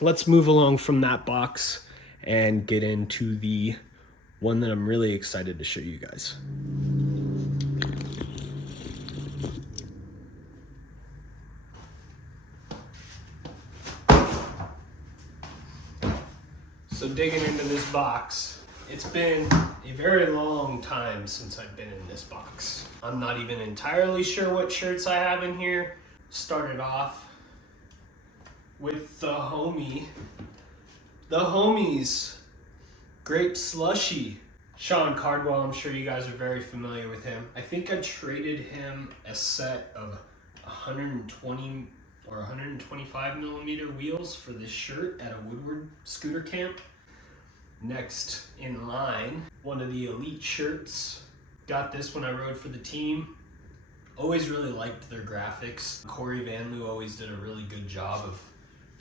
let's move along from that box and get into the one that I'm really excited to show you guys. So digging into this box, it's been a very long time since I've been in this box. I'm not even entirely sure what shirts I have in here. Started off with the homies, Grape Slushy. Sean Cardwell, I'm sure you guys are very familiar with him. I think I traded him a set of 120 or 125 millimeter wheels for this shirt at a Woodward scooter camp. Next in line, one of the Elite shirts. Got this when I rode for the team. Always really liked their graphics. Corey Van Loo always did a really good job of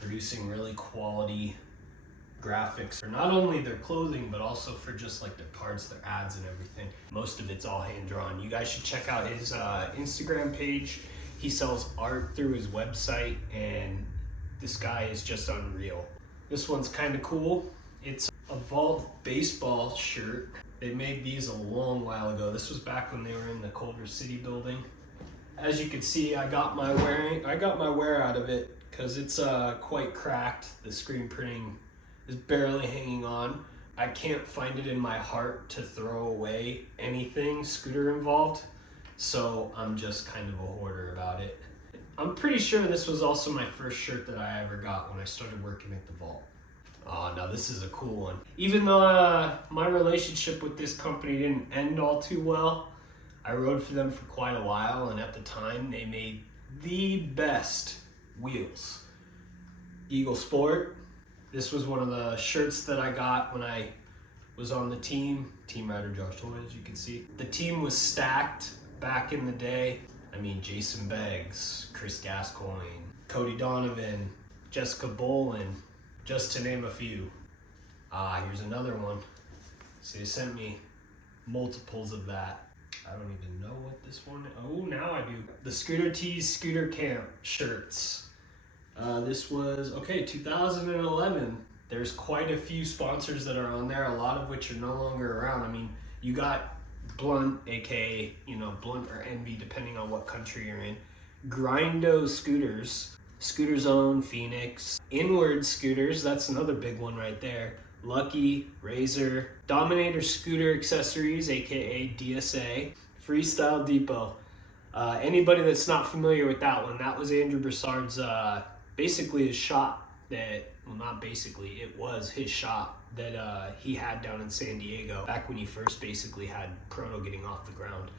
producing really quality graphics for not only their clothing, but also for just like their cards, their ads and everything. Most of it's all hand drawn. You guys should check out his Instagram page. He sells art through his website, and this guy is just unreal. This one's kind of cool. It's a Vault baseball shirt. They made these a long while ago. This was back when they were in the Culver City building. As you can see, I got my wear out of it because it's quite cracked. The screen printing is barely hanging on. I can't find it in my heart to throw away anything scooter involved, so I'm just kind of a hoarder about it. I'm pretty sure this was also my first shirt that I ever got when I started working at the Vault. Oh, now this is a cool one. Even though my relationship with this company didn't end all too well, I rode for them for quite a while, and at the time they made the best wheels. Eagle Sport. This was one of the shirts that I got when I was on the team. Team Rider Josh Toy, as you can see. The team was stacked back in the day. I mean, Jason Beggs, Chris Gascoigne, Cody Donovan, Jessica Bolin, just to name a few. Here's another one. So they sent me multiples of that. I don't even know what this one is. Oh, now I do. The Scooter Tees Scooter Camp shirts. This was, 2011. There's quite a few sponsors that are on there, a lot of which are no longer around. I mean, you got Blunt, aka, Blunt or Envy, depending on what country you're in. Grindo Scooters, Scooter Zone, Phoenix. Inward Scooters, that's another big one right there. Lucky, Razor, Dominator Scooter Accessories, aka DSA, Freestyle Depot. Anybody that's not familiar with that one, that was Andrew Broussard's, basically his shop that, well, not basically, it was his shop that he had down in San Diego back when he first basically had Proto getting off the ground.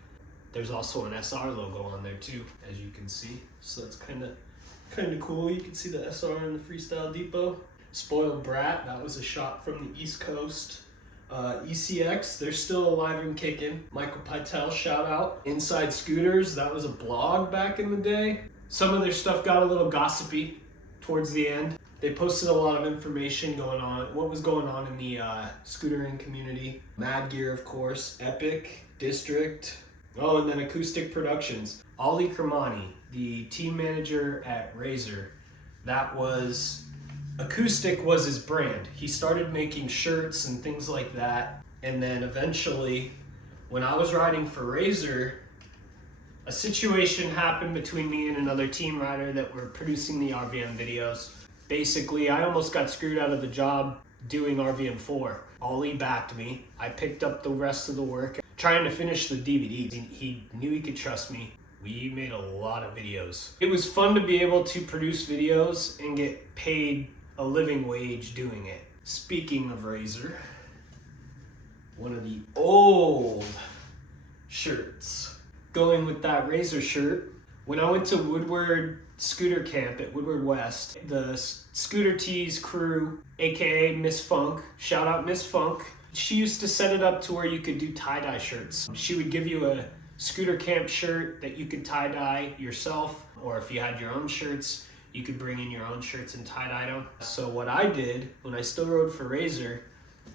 There's also an SR logo on there too, as you can see. So that's kind of cool. You can see the SR in the Freestyle Depot. Spoiled Brat, that was a shop from the East Coast. ECX, they're still alive and kicking. Michael Pytel, shout out. Inside Scooters, that was a blog back in the day. Some of their stuff got a little gossipy towards the end. They posted a lot of information what was going on in the scootering community. Mad Gear, of course, Epic, District. Oh, and then Acoustic Productions. Ali Kermani, the team manager at Razor, Acoustic was his brand. He started making shirts and things like that. And then eventually, when I was riding for Razor, a situation happened between me and another team rider that were producing the RVM videos. Basically, I almost got screwed out of the job doing RVM4. Ollie backed me. I picked up the rest of the work, trying to finish the DVD. He knew he could trust me. We made a lot of videos. It was fun to be able to produce videos and get paid a living wage doing it. Speaking of Razor, one of the old shirts. Going with that Razor shirt, when I went to Woodward Scooter Camp at Woodward West, the Scooter Tees crew, aka Miss Funk, shout out Miss Funk, she used to set it up to where you could do tie-dye shirts. She would give you a Scooter Camp shirt that you could tie-dye yourself, or if you had your own shirts, you could bring in your own shirts and tie-dye them. So what I did when I still rode for Razor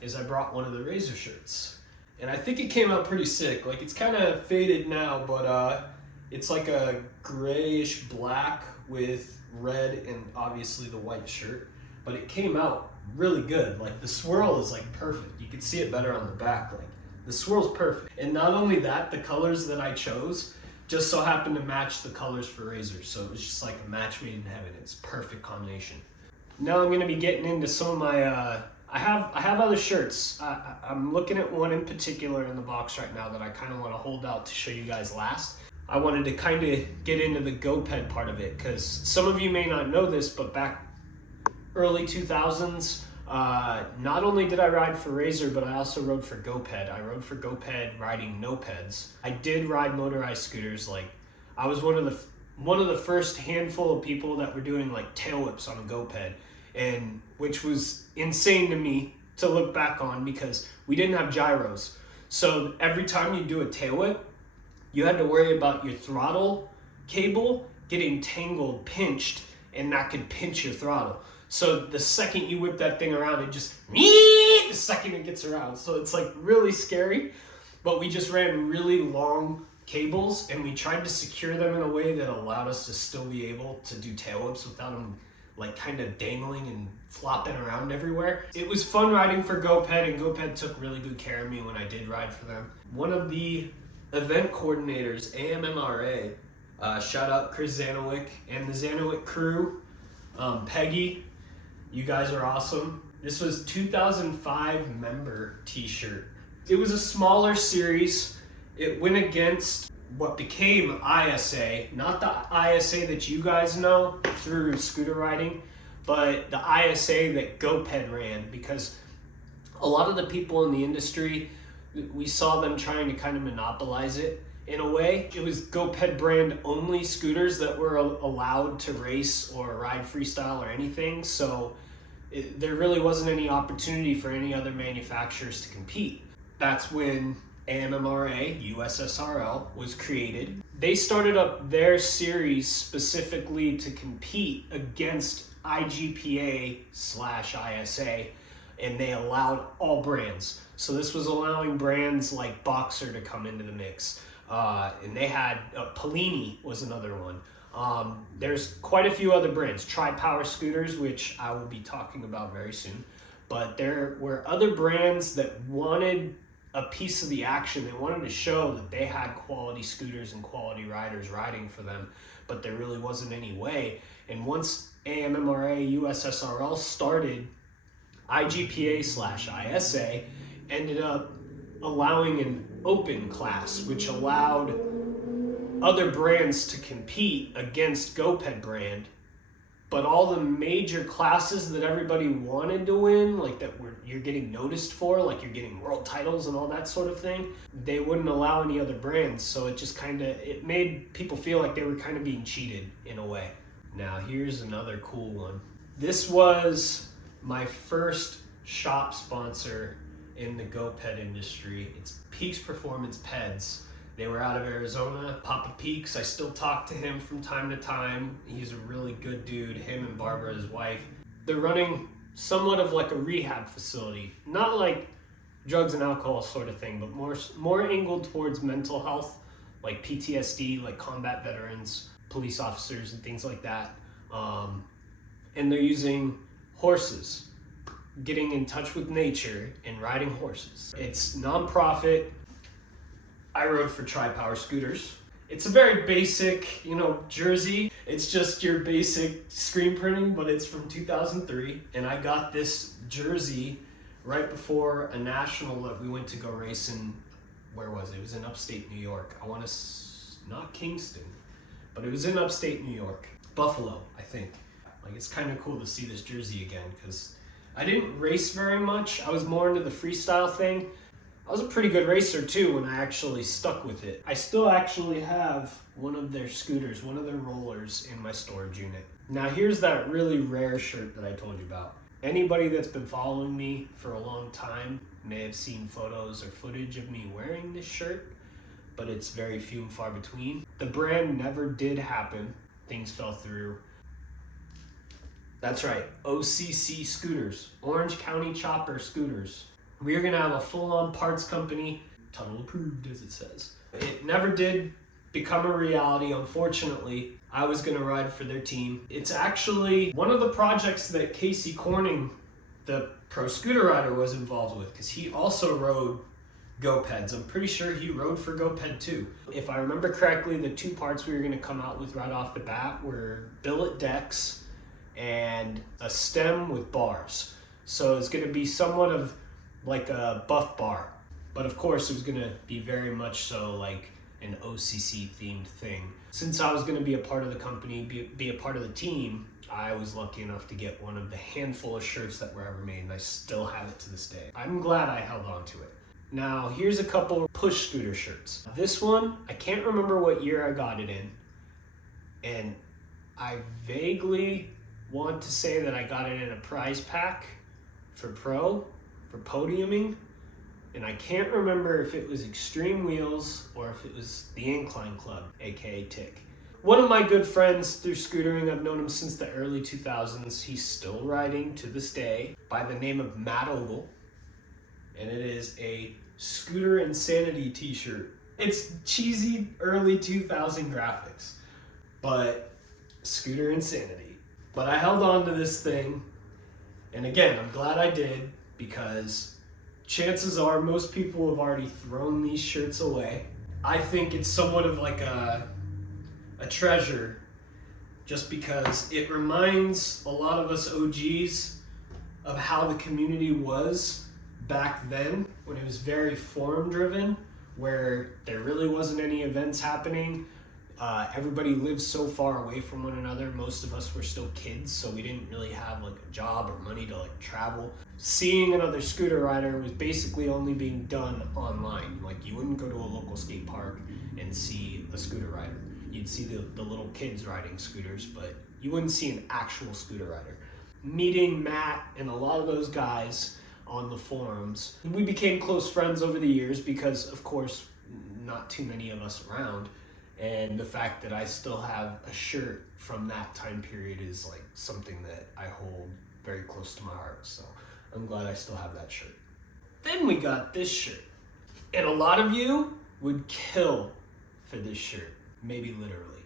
is I brought one of the Razor shirts. And I think it came out pretty sick. Like, it's kind of faded now, but it's like a grayish black with red and obviously the white shirt. but it came out really good. Like the swirl is like perfect. You can see it better on the back. Like the swirl's perfect. And not only that, the colors that I chose just so happened to match the colors for Razor. So it was just like a match made in heaven. It's a perfect combination. Now I'm gonna be getting into some of my, I have other shirts. I'm looking at one in particular in the box right now that I kind of want to hold out to show you guys last. I wanted to kind of get into the GoPed part of it because some of you may not know this, but back early 2000s, not only did I ride for Razor, but I also rode for GoPed. I rode for GoPed riding no-peds. I did ride motorized scooters. Like I was one of the first handful of people that were doing like tail whips on a GoPed, and which was insane to me to look back on because we didn't have gyros. So every time you do a tail whip, you had to worry about your throttle cable getting tangled, pinched, and that could pinch your throttle. So the second you whip that thing around, it just, the second it gets around. So it's like really scary, but we just ran really long cables and we tried to secure them in a way that allowed us to still be able to do tail whips without them like kind of dangling and flopping around everywhere. It was fun riding for GoPed, and GoPed took really good care of me when I did ride for them. One of the event coordinators, AMMRA, shout out Chris Zanowick and the Zanowick crew, Peggy, you guys are awesome. This was 2005 member t-shirt. It was a smaller series. It went against what became ISA, not the ISA that you guys know through scooter riding, but the ISA that GoPed ran, because a lot of the people in the industry, we saw them trying to kind of monopolize it in a way. It was GoPed brand only scooters that were allowed to race or ride freestyle or anything, so there really wasn't any opportunity for any other manufacturers to compete. That's when AMMRA, USSRL, was created. They started up their series specifically to compete against IGPA/ISA, and they allowed all brands. So this was allowing brands like Boxer to come into the mix. And they had, Polini was another one. There's quite a few other brands, Tri-Power scooters, which I will be talking about very soon. But there were other brands that wanted a piece of the action. They wanted to show that they had quality scooters and quality riders riding for them, but there really wasn't any way. And once AMMRA USSRL started, IGPA/ISA ended up allowing an open class, which allowed other brands to compete against GoPed brand, but all the major classes that everybody wanted to win, like you're getting noticed for, like you're getting world titles and all that sort of thing, they wouldn't allow any other brands. So it just it made people feel like they were kind of being cheated in a way. Now here's another cool one. This was my first shop sponsor in the GoPed industry. It's Peaks Performance Peds. They were out of Arizona, Papa Peaks. I still talk to him from time to time. He's a really good dude, him and Barbara, his wife. They're running somewhat of like a rehab facility. Not like drugs and alcohol sort of thing, but more angled towards mental health, like PTSD, like combat veterans, police officers, and things like that. And they're using horses, getting in touch with nature and riding horses. It's nonprofit. I rode for Tri-Power scooters. It's a very basic, jersey. It's just your basic screen printing, but it's from 2003. And I got this jersey right before a national that we went to go race in, where was it? It was in upstate New York. Not Kingston, but it was in upstate New York. Buffalo, I think. Like, it's kind of cool to see this jersey again, because I didn't race very much. I was more into the freestyle thing. I was a pretty good racer too when I actually stuck with it. I still actually have one of their scooters, one of their rollers in my storage unit. Now here's that really rare shirt that I told you about. Anybody that's been following me for a long time may have seen photos or footage of me wearing this shirt, but it's very few and far between. The brand never did happen. Things fell through. That's right, OCC Scooters, Orange County Chopper Scooters. We are gonna have a full-on parts company, tunnel approved as it says. It never did become a reality, unfortunately. I was gonna ride for their team. It's actually one of the projects that Casey Corning, the pro scooter rider, was involved with, because he also rode GoPeds. I'm pretty sure he rode for GoPed too. If I remember correctly, the two parts we were gonna come out with right off the bat were billet decks and a stem with bars. So it's gonna be somewhat of like a buff bar. But of course it was gonna be very much so like an OCC themed thing. Since I was gonna be a part of the company, be a part of the team, I was lucky enough to get one of the handful of shirts that were ever made, and I still have it to this day. I'm glad I held on to it. Now, here's a couple push scooter shirts. This one, I can't remember what year I got it in, and I vaguely want to say that I got it in a prize pack for podiuming, and I can't remember if it was Extreme Wheels or if it was the Incline Club, aka TIC. One of my good friends through scootering, I've known him since the early 2000s. He's still riding to this day, by the name of Matt Ogle, and it is a Scooter Insanity t-shirt. It's cheesy early 2000 graphics, but Scooter Insanity. But I held on to this thing, and again, I'm glad I did, because chances are most people have already thrown these shirts away. I think it's somewhat of like a treasure, just because it reminds a lot of us OGs of how the community was back then, when it was very forum driven, where there really wasn't any events happening. Everybody lived so far away from one another. Most of us were still kids, so we didn't really have like a job or money to like travel. Seeing another scooter rider was basically only being done online. Like, you wouldn't go to a local skate park and see a scooter rider. You'd see the little kids riding scooters, but you wouldn't see an actual scooter rider. Meeting Matt and a lot of those guys on the forums, we became close friends over the years because, of course, not too many of us around. And the fact that I still have a shirt from that time period is like something that I hold very close to my heart. So I'm glad I still have that shirt. Then we got this shirt. And a lot of you would kill for this shirt. Maybe literally.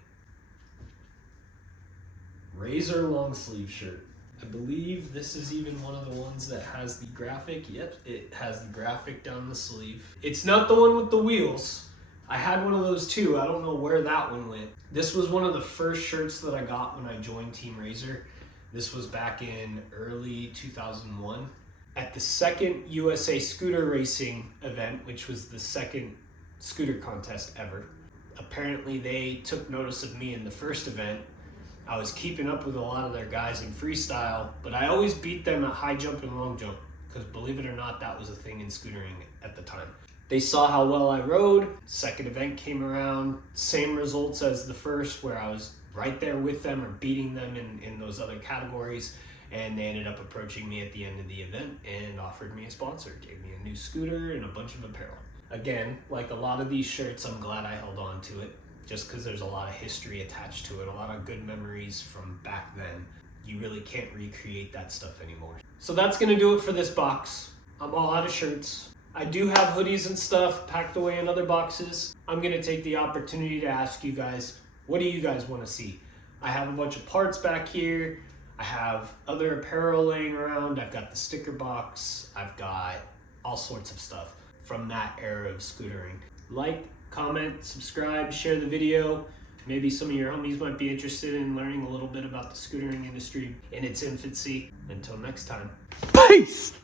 Razor long sleeve shirt. I believe this is even one of the ones that has the graphic. Yep, it has the graphic down the sleeve. It's not the one with the wheels. I had one of those too. I don't know where that one went. This was one of the first shirts that I got when I joined Team Razor. This was back in early 2001. At the second USA Scooter Racing event, which was the second scooter contest ever, apparently they took notice of me in the first event. I was keeping up with a lot of their guys in freestyle, but I always beat them at high jump and long jump, because believe it or not, that was a thing in scootering at the time. They saw how well I rode. Second event came around, same results as the first, where I was right there with them or beating them in those other categories, and they ended up approaching me at the end of the event and offered me a sponsor, gave me a new scooter and a bunch of apparel. Again, like a lot of these shirts, I'm glad I held on to it, just because there's a lot of history attached to it, a lot of good memories from back then. You really can't recreate that stuff anymore. So that's gonna do it for this box. I'm all out of shirts. I do have hoodies and stuff packed away in other boxes. I'm gonna take the opportunity to ask you guys, what do you guys wanna see? I have a bunch of parts back here. I have other apparel laying around. I've got the sticker box. I've got all sorts of stuff from that era of scootering. Like, comment, subscribe, share the video. Maybe some of your homies might be interested in learning a little bit about the scootering industry in its infancy. Until next time. Peace!